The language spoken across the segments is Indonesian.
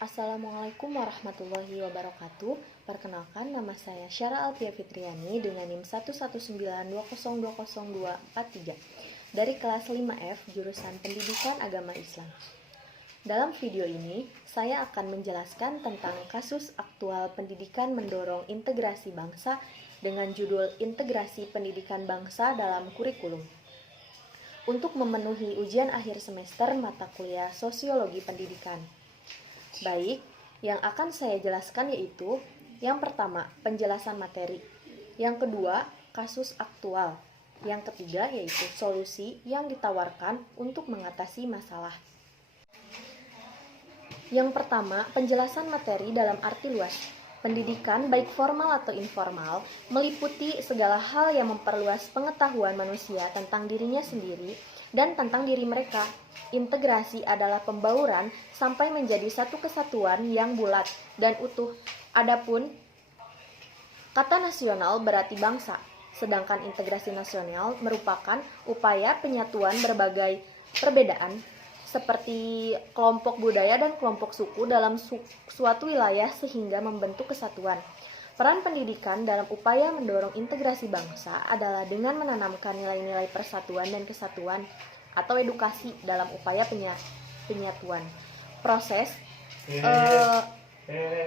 Assalamualaikum warahmatullahi wabarakatuh. Perkenalkan, nama saya Syara Alfia Fitriani dengan NIM 119202024 dari kelas 5F jurusan Pendidikan Agama Islam. Dalam video ini, saya akan menjelaskan tentang kasus aktual pendidikan mendorong integrasi bangsa dengan judul Integrasi Pendidikan Bangsa dalam Kurikulum. Untuk memenuhi ujian akhir semester mata kuliah Sosiologi Pendidikan. Baik, yang akan saya jelaskan yaitu yang pertama, penjelasan materi. Yang kedua, kasus aktual. Yang ketiga yaitu solusi yang ditawarkan untuk mengatasi masalah. Yang pertama, penjelasan materi dalam arti luas. Pendidikan baik formal atau informal meliputi segala hal yang memperluas pengetahuan manusia tentang dirinya sendiri dan tentang diri mereka. Integrasi adalah pembauran sampai menjadi satu kesatuan yang bulat dan utuh. Adapun kata nasional berarti bangsa, sedangkan integrasi nasional merupakan upaya penyatuan berbagai perbedaan seperti kelompok budaya dan kelompok suku dalam suatu wilayah sehingga membentuk kesatuan. Peran pendidikan dalam upaya mendorong integrasi bangsa adalah dengan menanamkan nilai-nilai persatuan dan kesatuan atau edukasi dalam upaya penyatuan.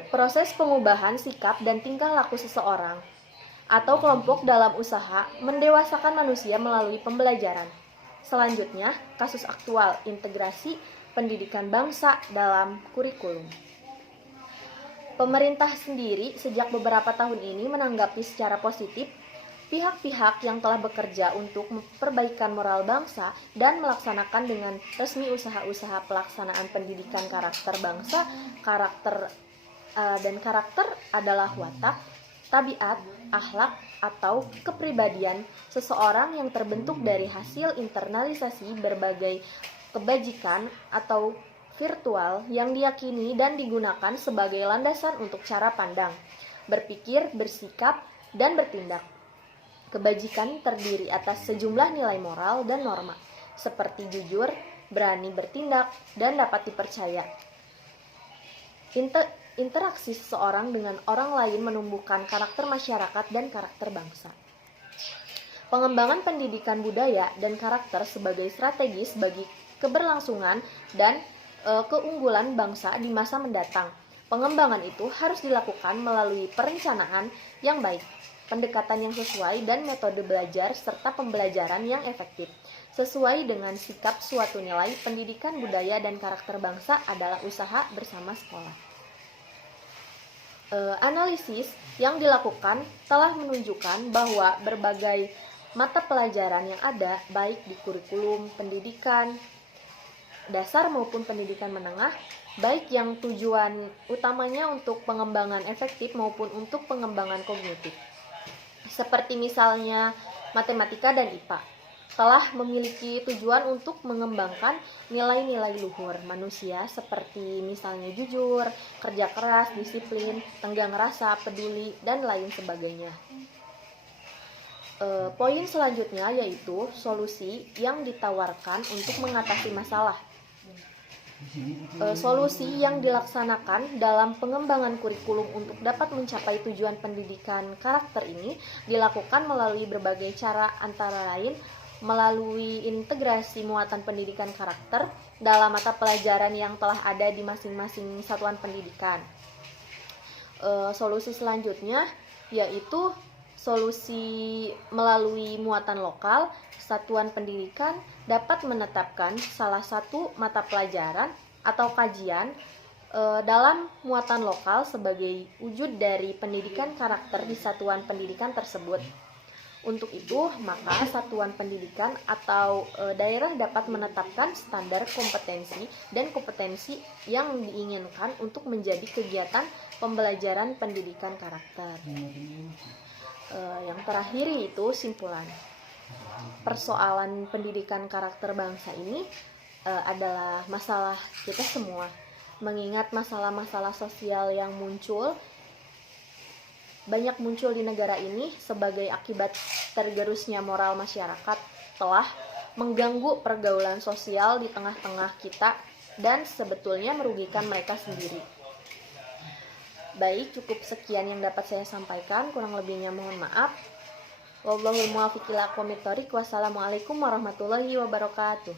Proses pengubahan sikap dan tingkah laku seseorang atau kelompok dalam usaha mendewasakan manusia melalui pembelajaran. Selanjutnya, kasus aktual integrasi pendidikan bangsa dalam kurikulum. Pemerintah sendiri sejak beberapa tahun ini menanggapi secara positif pihak-pihak yang telah bekerja untuk perbaikan moral bangsa dan melaksanakan dengan resmi usaha-usaha pelaksanaan pendidikan karakter bangsa. Karakter adalah watak, tabiat, akhlak, atau kepribadian seseorang yang terbentuk dari hasil internalisasi berbagai kebajikan atau virtual yang diyakini dan digunakan sebagai landasan untuk cara pandang, berpikir, bersikap, dan bertindak. Kebajikan terdiri atas sejumlah nilai moral dan norma, seperti jujur, berani bertindak, dan dapat dipercaya. Interaksi seseorang dengan orang lain menumbuhkan karakter masyarakat dan karakter bangsa. Pengembangan pendidikan budaya dan karakter sebagai strategis bagi keberlangsungan dan keunggulan bangsa di masa mendatang. Pengembangan itu harus dilakukan melalui perencanaan yang baik, pendekatan yang sesuai, dan metode belajar serta pembelajaran yang efektif. Sesuai dengan sikap suatu nilai, pendidikan budaya dan karakter bangsa adalah usaha bersama sekolah. Analisis yang dilakukan telah menunjukkan bahwa berbagai mata pelajaran yang ada, baik di kurikulum pendidikan dasar maupun pendidikan menengah, baik yang tujuan utamanya untuk pengembangan efektif maupun untuk pengembangan kognitif, seperti misalnya matematika dan IPA, telah memiliki tujuan untuk mengembangkan nilai-nilai luhur manusia seperti misalnya jujur, kerja keras, disiplin, tenggang rasa, peduli, dan lain sebagainya. Poin selanjutnya yaitu solusi yang ditawarkan untuk mengatasi masalah. Solusi yang dilaksanakan dalam pengembangan kurikulum untuk dapat mencapai tujuan pendidikan karakter ini dilakukan melalui berbagai cara, antara lain melalui integrasi muatan pendidikan karakter dalam mata pelajaran yang telah ada di masing-masing satuan pendidikan. Solusi selanjutnya yaitu solusi melalui muatan lokal. Satuan pendidikan dapat menetapkan salah satu mata pelajaran atau kajian dalam muatan lokal sebagai wujud dari pendidikan karakter di satuan pendidikan tersebut. Untuk itu, maka satuan pendidikan atau daerah dapat menetapkan standar kompetensi dan kompetensi yang diinginkan untuk menjadi kegiatan pembelajaran pendidikan karakter. Yang terakhir itu simpulan. Persoalan pendidikan karakter bangsa ini adalah masalah kita semua. Mengingat masalah-masalah sosial yang banyak muncul di negara ini sebagai akibat tergerusnya moral masyarakat, telah mengganggu pergaulan sosial di tengah-tengah kita dan sebetulnya merugikan mereka sendiri. Baik, cukup sekian yang dapat saya sampaikan. Kurang lebihnya mohon maaf. Wallahul muwaffiq ila aqwamit thoriq. Wassalamualaikum warahmatullahi wabarakatuh.